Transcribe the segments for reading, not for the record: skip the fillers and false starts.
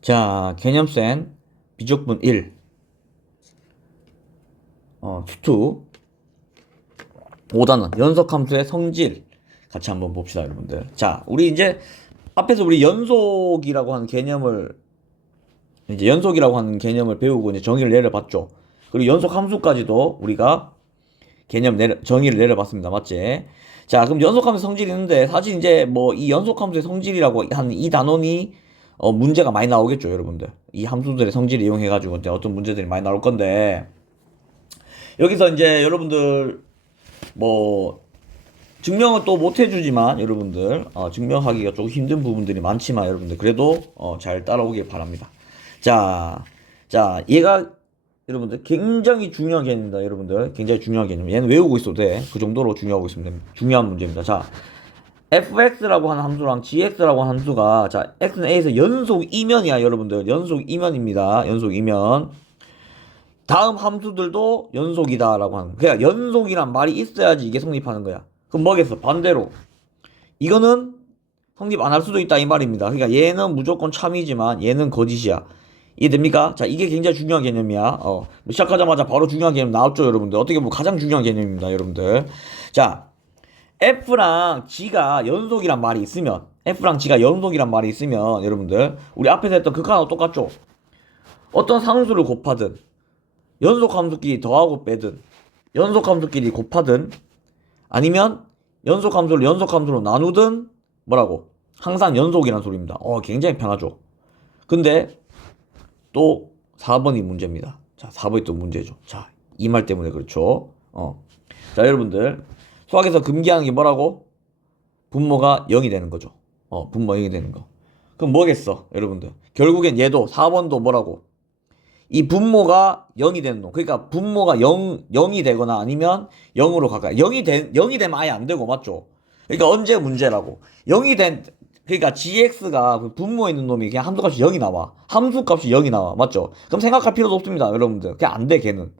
자, 개념센 비족분 1 투 5단원 연속함수의 성질 같이 한번 봅시다, 여러분들. 자, 우리 이제 앞에서 우리 연속이라고 하는 개념을 배우고 이제 정의를 내려봤죠. 그리고 연속함수까지도 우리가 정의를 내려봤습니다. 맞지? 자, 그럼 연속함수 성질이 있는데 사실 이제 뭐 이 연속함수의 성질이라고 하는 이 단원이 문제가 많이 나오겠죠, 여러분들. 이 함수들의 성질을 이용해가지고 이제 어떤 문제들이 많이 나올 건데, 여기서 이제 여러분들 뭐 증명은 또 못 해주지만 여러분들 증명하기가 조금 힘든 부분들이 많지만 여러분들 그래도 잘 따라오길 바랍니다. 자, 자, 얘가 여러분들 굉장히 중요한 개념입니다. 여러분들 굉장히 중요한 개념. 얘는 외우고 있어도 돼. 그 정도로 중요하고 있습니다. 중요한 문제입니다. 자, fx라고 하는 함수랑 gx라고 하는 함수가 자, x는 a에서 연속 이면이야, 여러분들. 연속 이면입니다. 연속 이면. 다음 함수들도 연속이다라고 하는 거야. 그냥 연속이란 말이 있어야지 이게 성립하는 거야. 그럼 뭐겠어? 반대로 이거는 성립 안 할 수도 있다 이 말입니다. 그러니까 얘는 무조건 참이지만 얘는 거짓이야. 이해됩니까? 자, 이게 굉장히 중요한 개념이야. 시작하자마자 바로 중요한 개념 나왔죠, 여러분들. 어떻게 보면 가장 중요한 개념입니다, 여러분들. 자, F랑 G가 연속이란 말이 있으면, F랑 G가 연속이란 말이 있으면, 여러분들, 우리 앞에서 했던 극한하고 똑같죠? 어떤 상수를 곱하든, 연속함수끼리 더하고 빼든, 연속함수끼리 곱하든, 아니면 연속함수를 연속함수로 나누든, 뭐라고? 항상 연속이란 소리입니다. 굉장히 편하죠. 근데 또 4번이 문제입니다. 자, 4번이 또 문제죠. 자, 이 말 때문에 그렇죠. 자, 여러분들 수학에서 금기하는 게 뭐라고? 분모가 0이 되는 거죠. 분모 0이 되는 거. 그럼 뭐겠어, 여러분들? 결국엔 얘도 4번도 뭐라고? 이 분모가 0이 되는 놈. 그러니까 분모가 0이 되거나 아니면 0으로 가까이. 0이 되면 아예 안 되고, 맞죠? 그러니까 언제 문제라고? 0이 된, 그러니까 gx가 그 분모에 있는 놈이 그냥 함수값이 0이 나와. 함수값이 0이 나와. 맞죠? 그럼 생각할 필요도 없습니다, 여러분들. 그냥 안 돼, 걔는.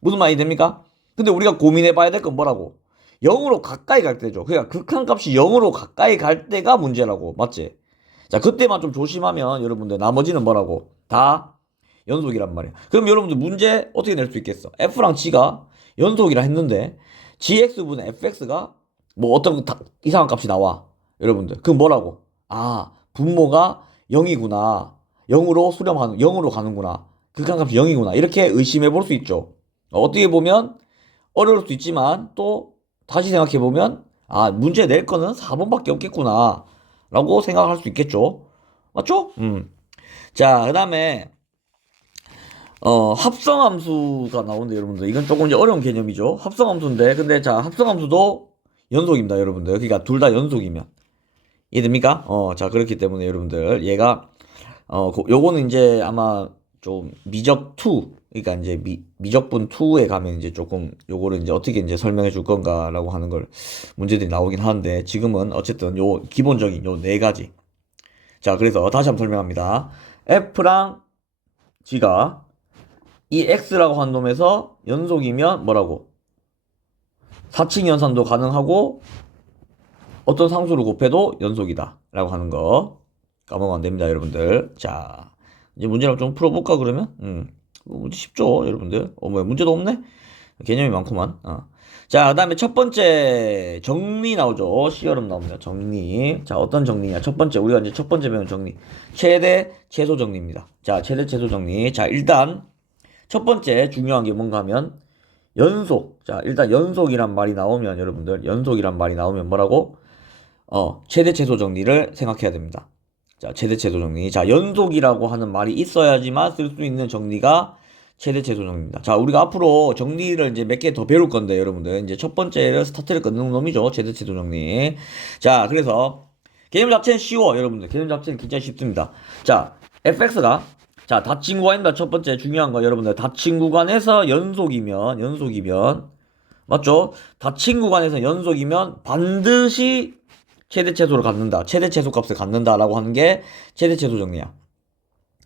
무슨 말이 됩니까? 근데 우리가 고민해 봐야 될 건 뭐라고? 0으로 가까이 갈 때죠. 그러니까 극한값이 0으로 가까이 갈 때가 문제라고. 맞지? 자, 그때만 좀 조심하면 여러분들 나머지는 뭐라고? 다 연속이란 말이야. 그럼 여러분들 문제 어떻게 낼 수 있겠어? F랑 G가 연속이라 했는데 GX분의 FX가 뭐 어떤 이상한 값이 나와. 여러분들. 그럼 뭐라고? 아, 분모가 0이구나. 0으로 가는구나. 극한값이 0이구나. 이렇게 의심해 볼 수 있죠. 어떻게 보면 어려울 수 있지만 또 다시 생각해 보면 아, 문제 낼 거는 4번밖에 없겠구나. 라고 생각할 수 있겠죠. 맞죠? 자, 그 다음에 합성함수가 나오는데 여러분들 이건 조금 이제 어려운 개념이죠. 합성함수인데 근데 자, 합성함수도 연속입니다, 여러분들. 그러니까 둘 다 연속이면 이해됩니까? 자, 그렇기 때문에 여러분들 얘가 요거는 이제 아마 좀 미적 2 그러니까 이제 미적분 2에 가면 이제 조금 요거를 이제 어떻게 이제 설명해 줄 건가라고 하는 걸 문제들이 나오긴 하는데 지금은 어쨌든 요 기본적인 요 네 가지. 자, 그래서 다시 한번 설명합니다. F랑 G가 이 X라고 한 놈에서 연속이면 뭐라고? 4층 연산도 가능하고 어떤 상수를 곱해도 연속이다 라고 하는 거 까먹으면 안 됩니다, 여러분들. 자, 이제 문제를 좀 풀어볼까 그러면? 문제 쉽죠, 여러분들. 뭐야, 문제도 없네? 개념이 많구만. 자, 그 다음에 첫 번째 정리 나오죠. C어름 나옵니다. 정리. 자, 어떤 정리냐? 첫 번째, 우리가 이제 첫 번째 배운 정리. 최대 최소 정리입니다. 자, 최대 최소 정리. 자, 일단 첫 번째 중요한 게 뭔가 하면 연속. 자, 일단 연속이란 말이 나오면 여러분들 연속이란 말이 나오면 뭐라고? 최대 최소 정리를 생각해야 됩니다. 자, 최대 최소 정리. 자, 연속이라고 하는 말이 있어야지만 쓸 수 있는 정리가 최대 최소 정리입니다. 자, 우리가 앞으로 정리를 이제 몇 개 더 배울 건데 여러분들 이제 첫 번째를 스타트를 끊는 놈이죠. 최대 최소 정리. 자, 그래서 개념 자체는 쉬워, 여러분들. 개념 자체는 굉장히 쉽습니다. 자, fx가 자, 닫힌 구간입니다. 첫 번째 중요한 거 여러분들. 닫힌 구간에서 연속이면 맞죠? 닫힌 구간에서 연속이면 반드시 최대 최소를 갖는다. 최대 최소 값을 갖는다라고 하는 게 최대 최소 정리야.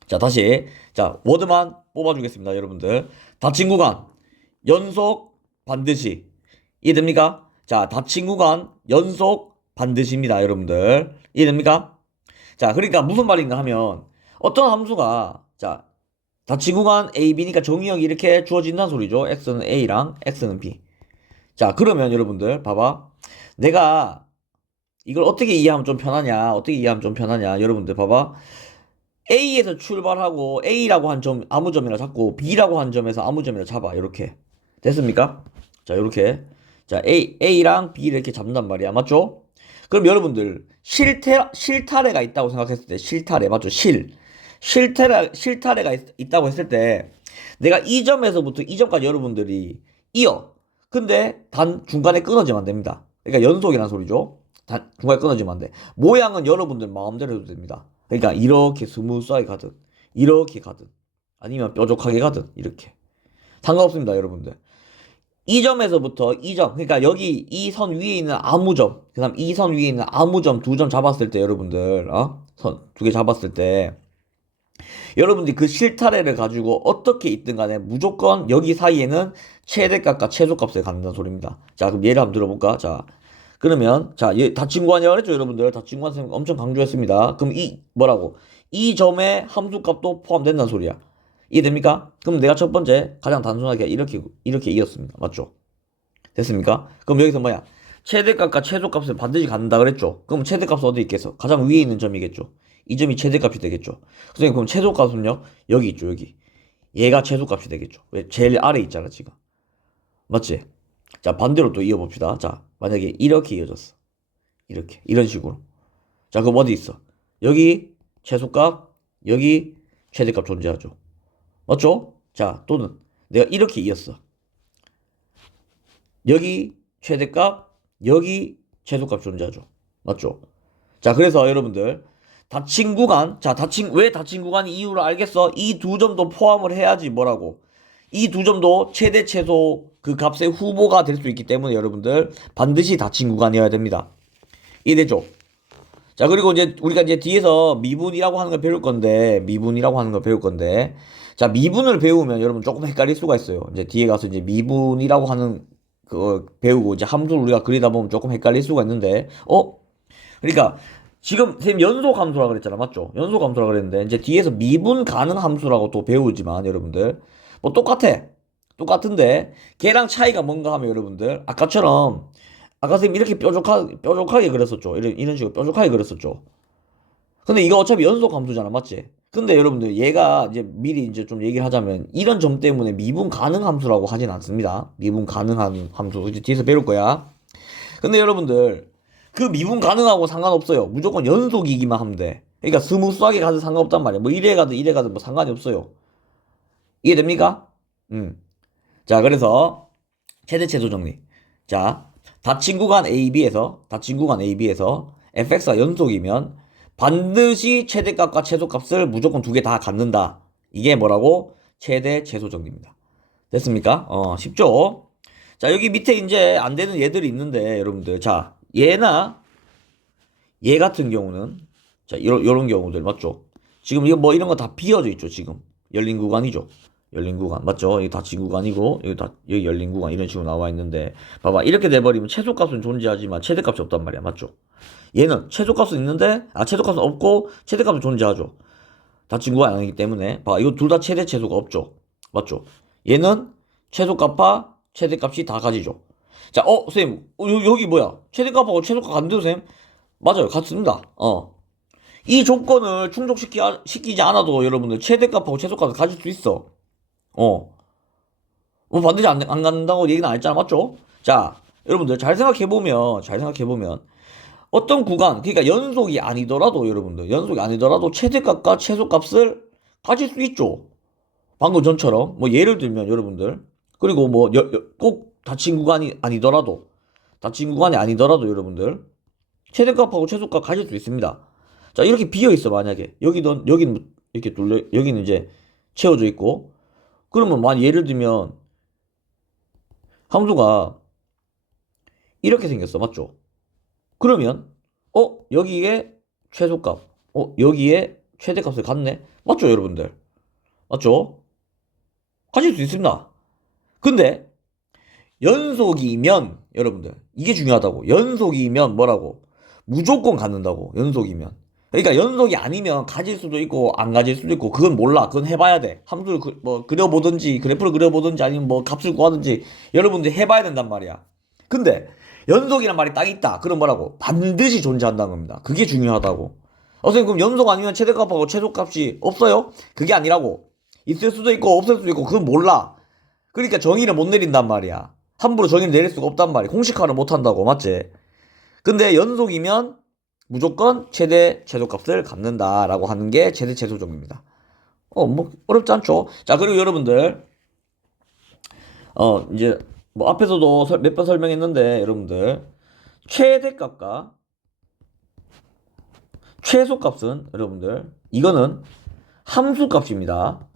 자, 다시 자, 워드만 뽑아주겠습니다, 여러분들. 닫힌 구간 연속 반드시 이해됩니까? 자, 닫힌 구간 연속 반드시입니다, 여러분들. 이해됩니까? 자, 그러니까 무슨 말인가 하면 어떤 함수가 자 닫힌 구간 A, B니까 정의역이 이렇게 주어진다는 소리죠. X는 A랑 X는 B. 자 그러면 여러분들 봐봐. 내가 이걸 어떻게 이해하면 좀 편하냐, 어떻게 이해하면 좀 편하냐, 여러분들 봐봐. A에서 출발하고 A라고 한 점 아무 점이나 잡고 B라고 한 점에서 아무 점이나 잡아. 이렇게 됐습니까? 자 이렇게 자 A랑 B를 이렇게 잡는단 말이야. 맞죠? 그럼 여러분들 실타래가 있다고 생각했을 때 실타래 맞죠? 실타래가 있다고 했을 때 내가 이 점에서부터 이 점까지 여러분들이 이어. 근데 단 중간에 끊어지면 안 됩니다. 그러니까 연속이라는 소리죠. 단 중간에 끊어지면 안 돼. 모양은 여러분들 마음대로 해도 됩니다. 그러니까 이렇게 스무스하게 가든 이렇게 가든 아니면 뾰족하게 가든 이렇게 상관없습니다, 여러분들. 이 점에서부터 이 점, 그러니까 여기 이 선 위에 있는 아무 점, 그 다음 이 선 위에 있는 아무 점 두 점 잡았을 때 여러분들, 선 두 개 잡았을 때 여러분들이 그 실타래를 가지고 어떻게 있든 간에 무조건 여기 사이에는 최대값과 최소값을 갖는다는 소리입니다. 자, 그럼 예를 한번 들어볼까? 자, 그러면 자, 닫힌 구간이라고 했죠, 여러분들. 닫힌 구간 선생님 엄청 강조했습니다. 그럼 이 뭐라고? 이 점의 함수값도 포함된다는 소리야. 이해됩니까? 그럼 내가 첫 번째 가장 단순하게 이렇게 이겼습니다. 맞죠? 됐습니까? 그럼 여기서 뭐야? 최대값과 최소값을 반드시 갖는다 그랬죠? 그럼 최대값은 어디 있겠어? 가장 위에 있는 점이겠죠? 이 점이 최대값이 되겠죠? 선생님 그럼 최소값은요? 여기 있죠, 여기. 얘가 최소값이 되겠죠? 왜? 제일 아래 있잖아, 지금. 맞지? 자, 반대로 또 이어봅시다. 자, 만약에 이렇게 이어졌어. 이렇게. 이런 식으로. 자, 그럼 어디 있어? 여기 최소값, 여기 최대값 존재하죠. 맞죠? 자, 또는 내가 이렇게 이었어. 여기 최대값, 여기 최소값 존재하죠. 맞죠? 자, 그래서 여러분들 닫힌 구간, 자, 왜 닫힌 구간이 이유를 알겠어? 이 두 점도 포함을 해야지 뭐라고? 이 두 점도 최대 최소 그 값의 후보가 될 수 있기 때문에 여러분들 반드시 닫힌 구간이어야 됩니다. 이해되죠? 자, 그리고 이제 우리가 이제 뒤에서 미분이라고 하는 걸 배울 건데 자, 미분을 배우면 여러분 조금 헷갈릴 수가 있어요. 이제 뒤에 가서 이제 미분이라고 하는 그거 배우고 이제 함수를 우리가 그리다 보면 조금 헷갈릴 수가 있는데 그러니까 지금 선생님 연속 함수라 그랬잖아. 맞죠? 연속 함수라 그랬는데 이제 뒤에서 미분 가능 함수라고 또 배우지만 여러분들 뭐 똑같은데 걔랑 차이가 뭔가 하면 여러분들 아까 선생님 이렇게 뾰족하게 그렸었죠. 이런 식으로 뾰족하게 그렸었죠. 근데 이거 어차피 연속 함수잖아. 맞지? 근데 여러분들 얘가 이제 미리 이제 좀 얘기를 하자면 이런 점 때문에 미분 가능 함수라고 하진 않습니다. 미분 가능한 함수 이제 뒤에서 배울 거야. 근데 여러분들 그 미분 가능하고 상관없어요. 무조건 연속이기만 하면 돼. 그러니까 스무스하게 가도 상관없단 말이야. 뭐 이래 가도 뭐 상관이 없어요. 이해됩니까? 자, 그래서 최대 최소 정리. 자, 닫힌 구간 AB에서 fx가 연속이면 반드시 최대값과 최소값을 무조건 두 개 다 갖는다. 이게 뭐라고? 최대 최소 정리입니다. 됐습니까? 쉽죠? 자, 여기 밑에 이제 안 되는 얘들이 있는데 여러분들 자, 얘 같은 경우는 자, 요런 경우들 맞죠? 지금 이거 뭐 이런 거 다 비어져 있죠, 지금. 열린 구간이죠. 열린 구간 맞죠? 여기 닫힌 구간이고 여기 열린 구간 이런 식으로 나와 있는데 봐봐 이렇게 돼버리면 최소값은 존재하지만 최대값이 없단 말이야. 맞죠? 얘는 최소값은 있는데 최소값은 없고 최대값은 존재하죠. 닫힌 구간이 아니기 때문에 봐 이거 둘 다 최대 최소가 없죠. 맞죠? 얘는 최소값과 최대값이 다 가지죠. 자, 선생님 여기 뭐야? 최대값하고 최소값 같은데 선생님? 맞아요, 같습니다. 이 조건을 충족시키지 않아도 여러분들 최대값하고 최소값을 가질 수 있어. 뭐 반드시 안 간다고 얘기는 안 했잖아. 맞죠? 자, 여러분들 잘 생각해보면 어떤 구간, 그러니까 연속이 아니더라도 최대값과 최소값을 가질 수 있죠. 방금 전처럼 뭐 예를 들면 여러분들 그리고 뭐 꼭 닫힌 구간이 아니더라도 여러분들 최대값하고 최소값 가질 수 있습니다. 자, 이렇게 비어 있어. 만약에 여기는 이렇게 여기는 이제 채워져 있고 그러면 만약 예를 들면 함수가 이렇게 생겼어. 맞죠? 그러면 여기에 최소값 여기에 최대값을 갖네. 맞죠, 여러분들? 맞죠? 가질 수 있습니다. 근데 연속이면 여러분들 이게 중요하다고. 연속이면 뭐라고? 무조건 갖는다고. 연속이면 그러니까 연속이 아니면 가질 수도 있고 안 가질 수도 있고 그건 몰라. 그건 해봐야 돼. 함수를 뭐 그려보든지 그래프를 그려보든지 아니면 뭐 값을 구하든지 여러분들이 해봐야 된단 말이야. 근데 연속이란 말이 딱 있다. 그럼 뭐라고? 반드시 존재한다는 겁니다. 그게 중요하다고. 선생님 그럼 연속 아니면 최대값하고 최소값이 없어요? 그게 아니라고. 있을 수도 있고 없을 수도 있고 그건 몰라. 그러니까 정의를 못 내린단 말이야. 함부로 정의를 내릴 수가 없단 말이야. 공식화를 못 한다고. 맞지? 근데 연속이면 무조건 최대 최소값을 갖는다라고 하는 게 최대 최소종입니다. 뭐 어렵지 않죠? 자, 그리고 여러분들 이제 뭐 앞에서도 몇 번 설명했는데 여러분들 최대값과 최소값은 여러분들 이거는 함수값입니다.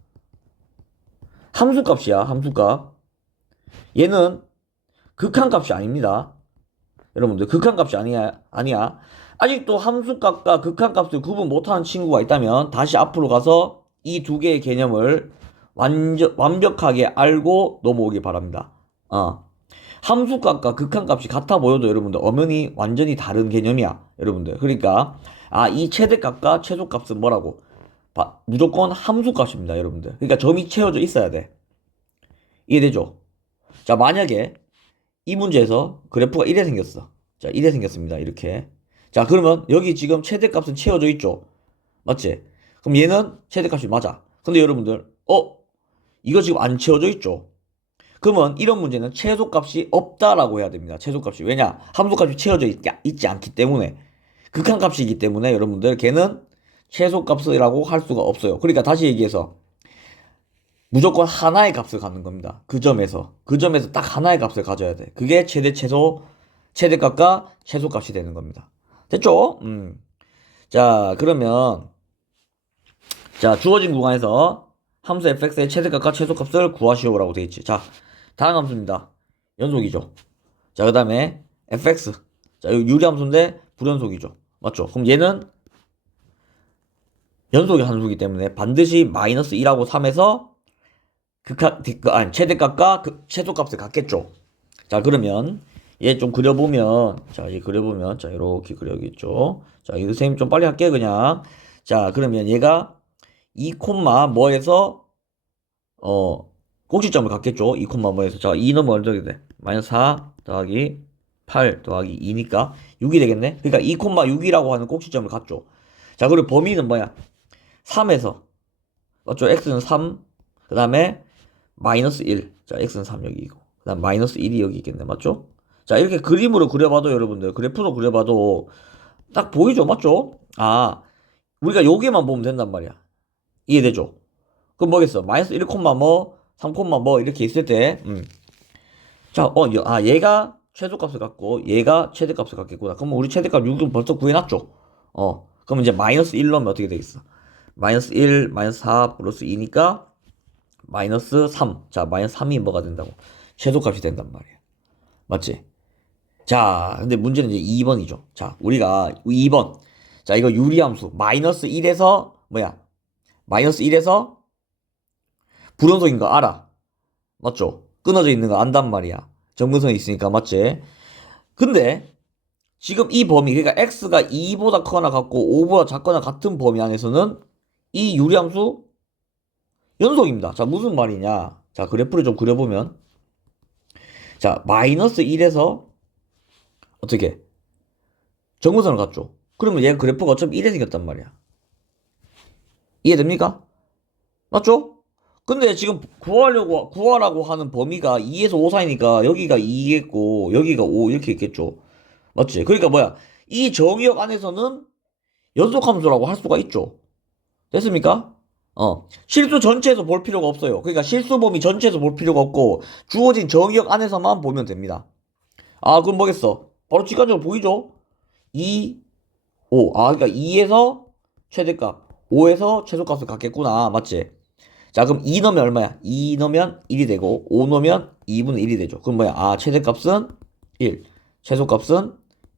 함수값이야, 함수값. 얘는 극한값이 아닙니다. 여러분들 극한값이 아니야. 아직도 함수값과 극한값을 구분 못하는 친구가 있다면 다시 앞으로 가서 이 두 개의 개념을 완벽하게 알고 넘어오기 바랍니다. 함수값과 극한값이 같아 보여도 여러분들 엄연히 완전히 다른 개념이야. 여러분들. 그러니까 이 최대값과 최소값은 뭐라고? 무조건 함수값입니다. 여러분들. 그러니까 점이 채워져 있어야 돼. 이해되죠? 자, 만약에 이 문제에서 그래프가 이래 생겼어. 자, 이래 생겼습니다. 이렇게. 자, 그러면 여기 지금 최대값은 채워져 있죠? 맞지? 그럼 얘는 최대값이 맞아. 근데 여러분들, 이거 지금 안 채워져 있죠? 그러면 이런 문제는 최소값이 없다라고 해야 됩니다. 최소값이. 왜냐? 함수값이 채워져 있지 않기 때문에. 극한값이기 때문에 여러분들, 걔는 최소값이라고 할 수가 없어요. 그러니까 다시 얘기해서, 무조건 하나의 값을 갖는 겁니다. 그 점에서 딱 하나의 값을 가져야 돼. 그게 최대값과 최소값이 되는 겁니다. 됐죠? 자, 그러면 자, 주어진 구간에서 함수 fx의 최대값과 최소값을 구하시오라고 되어 있지. 자, 다음 함수입니다. 연속이죠. 자, 그 다음에 fx. 자, 이거 유리함수인데 불연속이죠. 맞죠? 그럼 얘는 연속의 함수이기 때문에 반드시 마이너스 1하고 3에서 최대값과 최소값을 갖겠죠. 자, 그러면 얘 좀 그려보면, 자, 이렇게 그려야겠죠. 자, 이거 선생님 좀 빨리 할게요, 그냥. 자, 그러면 얘가 2, 뭐에서, 꼭지점을 갖겠죠. 2, 뭐에서. 자, 2 넣으면 어떻게 돼? 마이너스 4 더하기 8 더하기 2니까 6이 되겠네? 그러니까 2, 6이라고 하는 꼭지점을 갖죠. 자, 그리고 범위는 뭐야? 3에서. 맞죠? x는 3, 그 다음에 마이너스 1. 자, x는 3 여기고. 그 다음 마이너스 1이 여기 있겠네. 맞죠? 자, 이렇게 그림으로 그려봐도 여러분들, 그래프로 그려봐도 딱 보이죠? 맞죠? 우리가 여기만 보면 된단 말이야. 이해되죠? 그럼 뭐겠어? 마이너스 1, 뭐, 3, 뭐, 이렇게 있을 때, 자, 얘가 최소값을 갖고, 얘가 최대값을 갖겠구나. 그럼 우리 최대값 6은 벌써 구해놨죠? 그럼 이제 마이너스 1 넣으면 어떻게 되겠어? 마이너스 1, 마이너스 4, 플러스 2니까, 마이너스 3. 자, 마이너스 3이 뭐가 된다고? 최소값이 된단 말이야. 맞지? 자, 근데 문제는 이제 2번이죠. 자, 우리가 2번. 자, 이거 유리함수. 마이너스 1에서, 마이너스 1에서 불연속인 거 알아. 맞죠? 끊어져 있는 거 안단 말이야. 정근선이 있으니까, 맞지? 근데, 지금 이 범위, 그러니까 x가 2보다 커나 같고 5보다 작거나 같은 범위 안에서는 이 유리함수 연속입니다. 자, 무슨 말이냐? 자, 그래프를 좀 그려보면, 자, 마이너스 1에서 어떻게? 정근선을 갖죠. 그러면 얘 그래프가 어차피 이래 생겼단 말이야. 이해됩니까? 맞죠? 근데 지금 구하라고 하는 범위가 2에서 5 사이니까 여기가 2겠고 여기가 5 이렇게 있겠죠. 맞지? 그러니까 뭐야? 이 정의역 안에서는 연속함수라고 할 수가 있죠. 됐습니까? 실수 전체에서 볼 필요가 없어요. 그러니까 실수 범위 전체에서 볼 필요가 없고 주어진 정의역 안에서만 보면 됩니다. 그럼 뭐겠어? 바로 직관적으로 보이죠? 2, 5. 그러니까 2에서 최대값, 5에서 최소값을 갖겠구나. 맞지? 자, 그럼 2 넣으면 얼마야? 2 넣으면 1이 되고, 5 넣으면 2분의 1이 되죠. 그럼 뭐야? 최대값은 1, 최소값은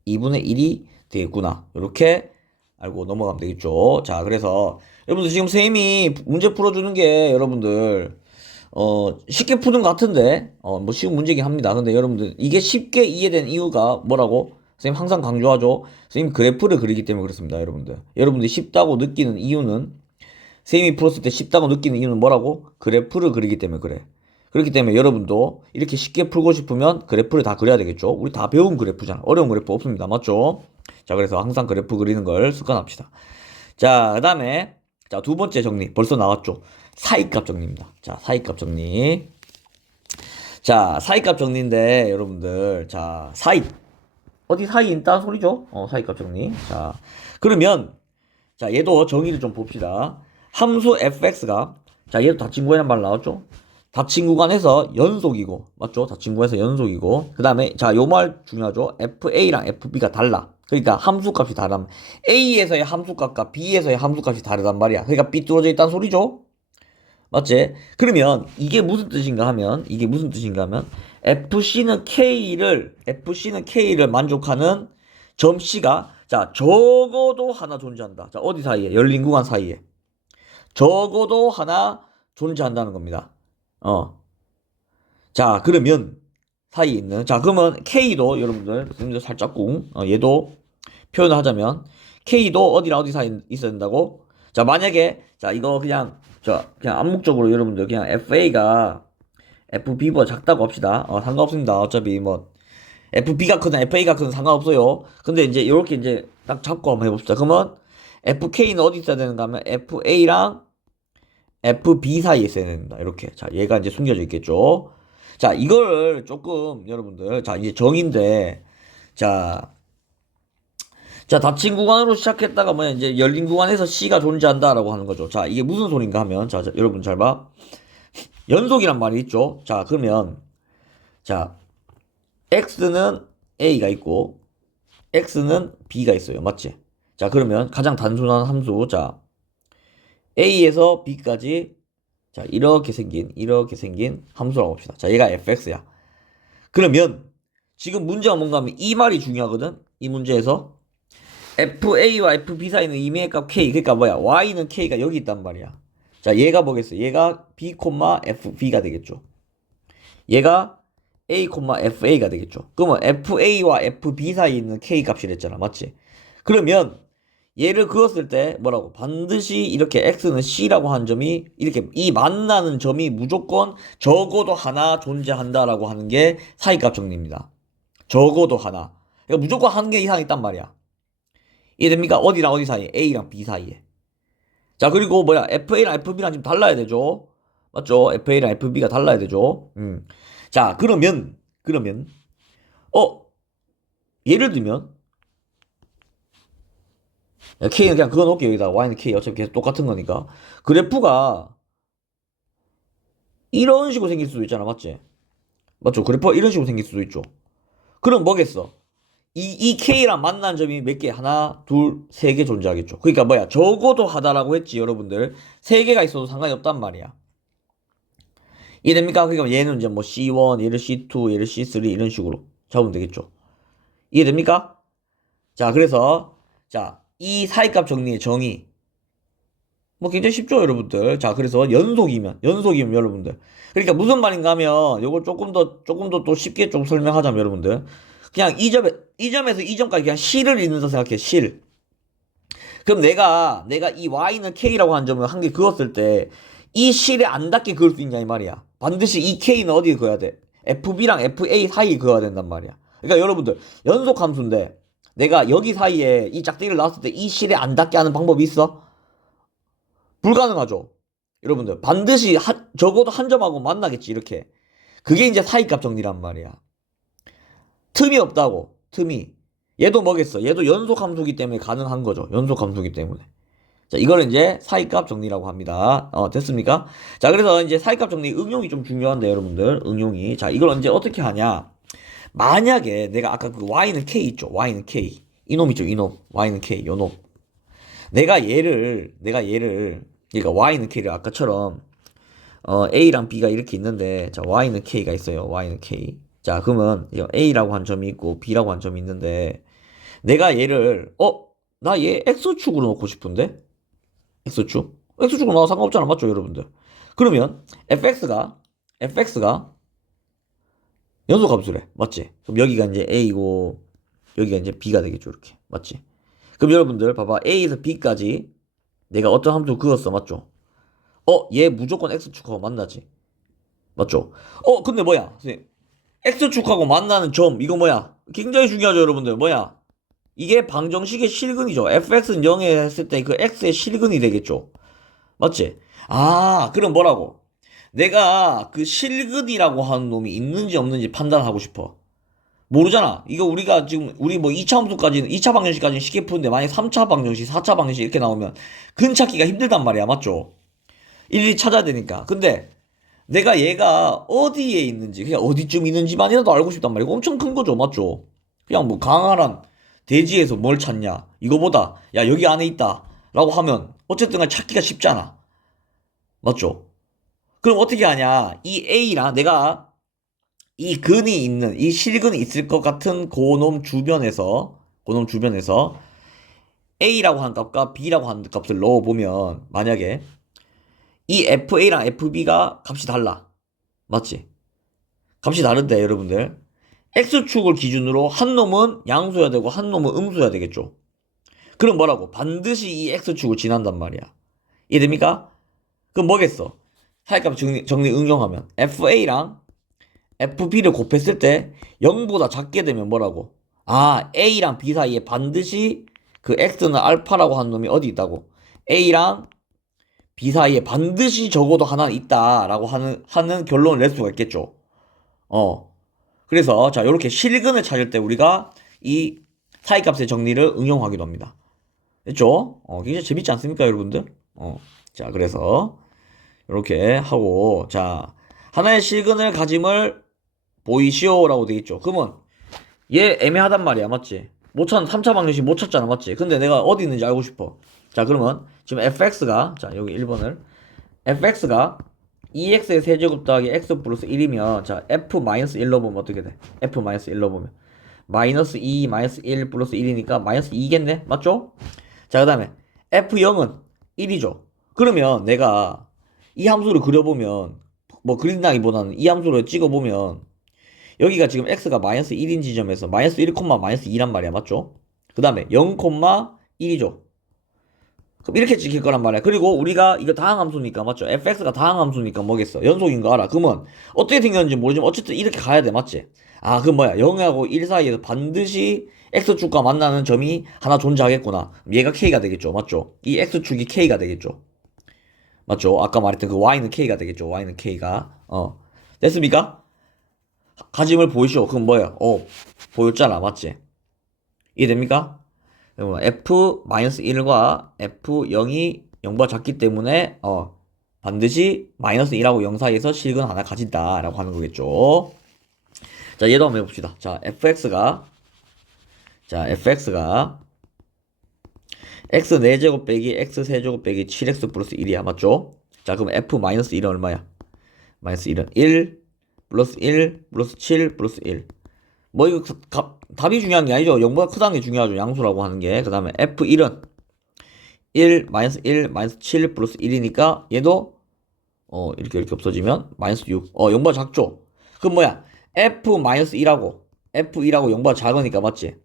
2분의 1이 되겠구나. 이렇게 알고 넘어가면 되겠죠. 자, 그래서 여러분들 지금 선생님이 문제 풀어주는 게 여러분들 쉽게 푸는 것 같은데 뭐 쉬운 문제긴 합니다. 근데 여러분들 이게 쉽게 이해된 이유가 뭐라고? 선생님 항상 강조하죠. 선생님 그래프를 그리기 때문에 그렇습니다, 여러분들. 여러분들이 쉽다고 느끼는 이유는, 선생님이 풀었을 때 쉽다고 느끼는 이유는 뭐라고? 그래프를 그리기 때문에 그래. 그렇기 때문에 여러분도 이렇게 쉽게 풀고 싶으면 그래프를 다 그려야 되겠죠? 우리 다 배운 그래프잖아. 어려운 그래프 없습니다. 맞죠? 자, 그래서 항상 그래프 그리는 걸 습관합시다. 자, 그 다음에, 자, 두 번째 정리. 벌써 나왔죠? 사이값 정리입니다. 자, 사이값 정리. 자, 사이값 정리인데, 여러분들. 자, 사이. 어디 사이 있다는 소리죠? 사이값 정리. 자, 그러면, 자, 얘도 정의를 좀 봅시다. 함수 fx가, 자, 얘도 닫힌 구간이란 말 나왔죠? 닫힌 구간에서 연속이고, 맞죠? 닫힌 구간에서 연속이고, 그 다음에, 자, 요 말 중요하죠? fa랑 fb가 달라. 그러니까 함수값이 다르면 a에서의 함수값과 b에서의 함수값이 다르단 말이야. 그러니까 삐뚤어져 있다는 소리죠? 맞지? 그러면 이게 무슨 뜻인가 하면, FC는 K를 만족하는 점 C가, 자, 적어도 하나 존재한다. 자, 어디 사이에? 열린 구간 사이에. 적어도 하나 존재한다는 겁니다. 자, 그러면 사이에 있는, 자, 그러면 K도 여러분들 살짝 얘도 표현을 하자면, K도 어디랑 어디 사이에 있어야 된다고? 자, 만약에, 자, 이거 그냥 암묵적으로 여러분들 그냥 FA가 FB보다 작다고 합시다. 상관없습니다. 어차피 뭐 FB가 크든 FA가 크든 상관없어요. 근데 이제 이렇게 이제 딱 잡고 한번 해봅시다. 그러면 FK는 어디 있어야 되는가 하면 FA랑 FB 사이에 있어야 됩니다. 이렇게. 자, 얘가 이제 숨겨져 있겠죠. 자, 이걸 조금 여러분들, 자, 이제 정인데, 자, 닫힌 구간으로 시작했다가 뭐냐, 이제 열린 구간에서 C가 존재한다라고 하는 거죠. 자, 이게 무슨 소린가 하면, 자, 여러분 잘 봐. 연속이란 말이 있죠. 자, 그러면, 자, X는 A가 있고, X는 B가 있어요. 맞지? 자, 그러면 가장 단순한 함수, 자, A에서 B까지, 자, 이렇게 생긴 함수라고 합시다. 자, 얘가 fx야. 그러면, 지금 문제가 뭔가 하면 이 말이 중요하거든? 이 문제에서. FA와 FB 사이는 이미의 값 K. 그러니까 뭐야? Y는 K가 여기 있단 말이야. 자, 얘가 뭐겠어? 얘가 B, FB가 되겠죠. 얘가 A, FA가 되겠죠. 그러면 FA와 FB 사이에 있는 K 값이랬잖아. 맞지? 그러면 얘를 그었을 때 뭐라고? 반드시 이렇게 X는 C라고 하는 점이 이렇게 이 만나는 점이 무조건 적어도 하나 존재한다라고 하는 게 사이값 정리입니다. 적어도 하나. 그러니까 무조건 한 개 이상 있단 말이야. 이해됩니까? 어디랑 어디 사이에? A랑 B 사이에. 자, 그리고 뭐야? FA랑 FB랑 지금 달라야 되죠? 맞죠? FA랑 FB가 달라야 되죠? 자, 그러면, 예를 들면, K는 그냥 그거 놓을게요. 여기다. Y는 K. 어차피 계속 똑같은 거니까. 그래프가 이런 식으로 생길 수도 있잖아. 맞지? 맞죠? 그래프가 이런 식으로 생길 수도 있죠. 그럼 뭐겠어? 이 K랑 만난 점이 몇 개? 하나, 둘, 세 개 존재하겠죠. 그러니까 뭐야? 적어도 하다라고 했지, 여러분들. 세 개가 있어도 상관이 없단 말이야. 이해됩니까? 그러니까 얘는 이제 뭐 C1, 얘를 C2, 얘를 C3 이런 식으로 잡으면 되겠죠. 이해됩니까? 자, 그래서 자, 이 사이값 정리의 정의 뭐 굉장히 쉽죠, 여러분들. 자, 그래서 연속이면 여러분들. 그러니까 무슨 말인가 하면 요걸 조금 더 또 쉽게 좀 설명하자면 여러분들. 그냥 이 점에서 이 점까지 그냥 실을 잇는다 생각해. 실. 그럼 내가 이 y는 k라고 한 점을 한 개 그었을 때 이 실에 안 닿게 그을 수 있냐 이 말이야. 반드시 이 k는 어디에 그어야 돼? fb랑 fa 사이에 그어야 된단 말이야. 그러니까 여러분들 연속 함수인데 내가 여기 사이에 이 짝대기를 놨을 때 이 실에 안 닿게 하는 방법이 있어? 불가능하죠. 여러분들 반드시 적어도 한 점하고 만나겠지 이렇게. 그게 이제 사이값 정리란 말이야. 틈이 없다고. 틈이. 얘도 뭐겠어? 얘도 연속 함수기 때문에 가능한 거죠. 연속 함수기 때문에. 자, 이걸 이제 사이값 정리라고 합니다. 됐습니까? 자, 그래서 이제 사이값 정리 응용이 좀 중요한데, 여러분들. 응용이. 자, 이걸 이제 어떻게 하냐? 만약에 내가 아까 그 y는 k 있죠? y는 k. 이놈 있죠? 이놈. y는 k. 요놈. 내가 얘를, 그러니까 y는 k를 아까처럼, a랑 b가 이렇게 있는데, 자, y는 k가 있어요. y는 k. 자, 그러면 a라고 한 점이 있고 b라고 한 점이 있는데, 내가 얘를, 나 얘 x축으로 놓고 싶은데? x축? x축으로 나와 상관없잖아. 맞죠, 여러분들? 그러면 fx가 연속함수래. 맞지? 그럼 여기가 이제 a고 여기가 이제 b가 되겠죠. 이렇게. 맞지? 그럼 여러분들 봐봐. a에서 b까지 내가 어떤 함수 그었어. 맞죠? 얘 무조건 x축하고 만나지. 맞죠? 근데 뭐야? 선생님, x축하고 만나는 점 이거 뭐야? 굉장히 중요하죠, 여러분들. 뭐야? 이게 방정식의 실근이죠. fx는 0에 했을 때 그 x의 실근이 되겠죠. 맞지? 그럼 뭐라고? 내가 그 실근이라고 하는 놈이 있는지 없는지 판단하고 싶어. 모르잖아. 이거 우리가 지금 우리 뭐 2차 함수까지는 2차 방정식까지는 쉽게 푸는데 만약 3차 방정식, 4차 방정식 이렇게 나오면 근 찾기가 힘들단 말이야. 맞죠? 일일이 찾아야 되니까. 근데 내가 얘가 어디에 있는지, 그냥 어디쯤 있는지만이라도 알고 싶단 말이야. 이거 엄청 큰 거죠. 맞죠? 그냥 뭐 강활한 대지에서 뭘 찾냐. 이거보다 야 여기 안에 있다 라고 하면 어쨌든 간에 찾기가 쉽잖아. 맞죠? 그럼 어떻게 하냐. 이 A랑 내가 이 근이 있는, 이 실근이 있을 것 같은 고놈 주변에서 A라고 하는 값과 B라고 하는 값을 넣어보면 만약에 이 FA랑 FB가 값이 달라. 맞지? 값이 다른데 여러분들 X축을 기준으로 한 놈은 양수여야 되고 한 놈은 음수여야 되겠죠. 그럼 뭐라고? 반드시 이 X축을 지난단 말이야. 이해됩니까? 그럼 뭐겠어? 사이값 정리 응용하면 FA랑 FB를 곱했을 때 0보다 작게 되면 뭐라고? A랑 B 사이에 반드시 그 X는 알파라고 하는 놈이 어디 있다고? A랑 B 사이에 반드시 적어도 하나는 있다라고 하는 결론을 낼 수가 있겠죠. 그래서 자 이렇게 실근을 찾을 때 우리가 이 사이값의 정리를 응용하기도 합니다. 됐죠? 굉장히 재밌지 않습니까, 여러분들? 자 그래서 이렇게 하고 자 하나의 실근을 가짐을 보이시오라고 돼 있죠. 그러면 얘 애매하단 말이야, 맞지? 못 찾는 3차 방정식 못 찾잖아, 맞지? 근데 내가 어디 있는지 알고 싶어. 자 그러면 지금 fx가 자 여기 1번을 fx가 2x의 세제곱 더하기 x 플러스 1이면 자 f-1 넣어보면 어떻게 돼? f-1 넣어보면 마이너스 2 마이너스 1 플러스 1이니까 마이너스 2겠네? 맞죠? 자 그 다음에 f0은 1이죠. 그러면 내가 이 함수를 그려보면 뭐 그린다기보다는 이 함수를 찍어보면 여기가 지금 x가 마이너스 1인 지점에서 마이너스 1, 마이너스 2란 말이야. 맞죠? 그 다음에 0, 1이죠. 그럼 이렇게 찍힐 거란 말이야. 그리고 우리가 이거 다항함수니까 맞죠? fx가 다항함수니까 뭐겠어? 연속인 거 알아. 그러면 어떻게 생겼는지 모르지만 어쨌든 이렇게 가야 돼. 맞지? 그럼 뭐야? 0하고 1 사이에서 반드시 x축과 만나는 점이 하나 존재하겠구나. 얘가 k가 되겠죠. 맞죠? 이 x축이 k가 되겠죠. 맞죠? 아까 말했던 그 y는 k가 되겠죠. y는 k가. 됐습니까? 가짐을 보이시오. 그럼 뭐야? 보였잖아. 맞지? 이해됩니까? f-1과 f0이 0보다 작기 때문에 반드시 마이너스 1하고 0 사이에서 실근 하나 가진다 라고 하는 거겠죠. 자 얘도 한번 해봅시다. 자 fx가 x 4제곱 빼기 x 세제곱 빼기 7x 플러스 1이야. 맞죠? 자 그럼 f-1은 얼마야? 마이너스 1은 1 플러스 1 플러스 7 플러스 1. 뭐 이거 답이 중요한 게 아니죠. 0보다 크다는 게 중요하죠. 양수라고 하는 게. 그 다음에 f1은 1 마이너스 1 마이너스 7 플러스 1이니까 얘도 이렇게 없어지면 마이너스 6. 0보다 작죠. 그럼 뭐야? f 마이너스 1하고 f1하고 0보다 작으니까 맞지?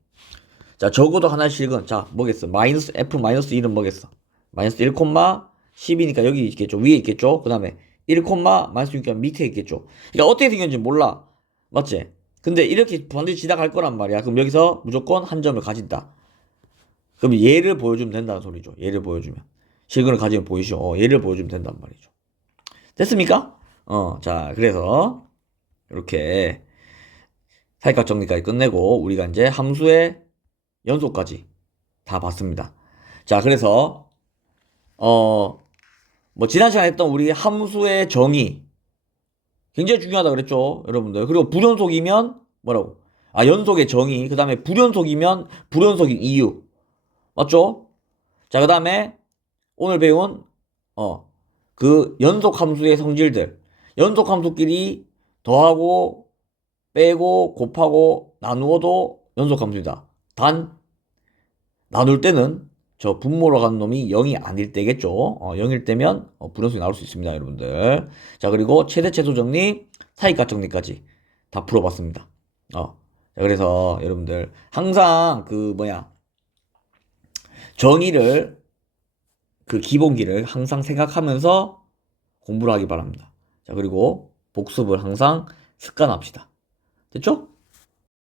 자 적어도 하나의 실근. 자 뭐겠어? 마이너스 f 마이너스 1은 뭐겠어? 마이너스 1, 10이니까 여기 있겠죠. 위에 있겠죠. 그 다음에 1, 마이너스 6이니까 밑에 있겠죠. 그러니까 어떻게 생겼는지 몰라. 맞지? 근데 이렇게 반드시 지나갈 거란 말이야. 그럼 여기서 무조건 한 점을 가진다. 그럼 얘를 보여주면 된다는 소리죠. 얘를 보여주면. 실근을 가지면 보이시죠? 얘를 보여주면 된단 말이죠. 됐습니까? 자, 그래서 이렇게 사이값 정리까지 끝내고 우리가 이제 함수의 연속까지 다 봤습니다. 자, 그래서 뭐 지난 시간에 했던 우리 함수의 정의 굉장히 중요하다 그랬죠, 여러분들. 그리고 불연속이면 뭐라고? 연속의 정의. 그 다음에 불연속이면 불연속인 이유. 맞죠? 자, 그 다음에 오늘 배운 그 연속 함수의 성질들. 연속 함수끼리 더하고 빼고 곱하고 나누어도 연속 함수이다. 단 나눌 때는 저 분모로 가는 놈이 0이 아닐 때겠죠. 0일 때면 불연속이 나올 수 있습니다, 여러분들. 자, 그리고 최대 최소 정리, 사이값 정리까지 다 풀어봤습니다. 자, 그래서 여러분들 항상 정의를 그 기본기를 항상 생각하면서 공부를 하기 바랍니다. 자, 그리고 복습을 항상 습관합시다. 됐죠?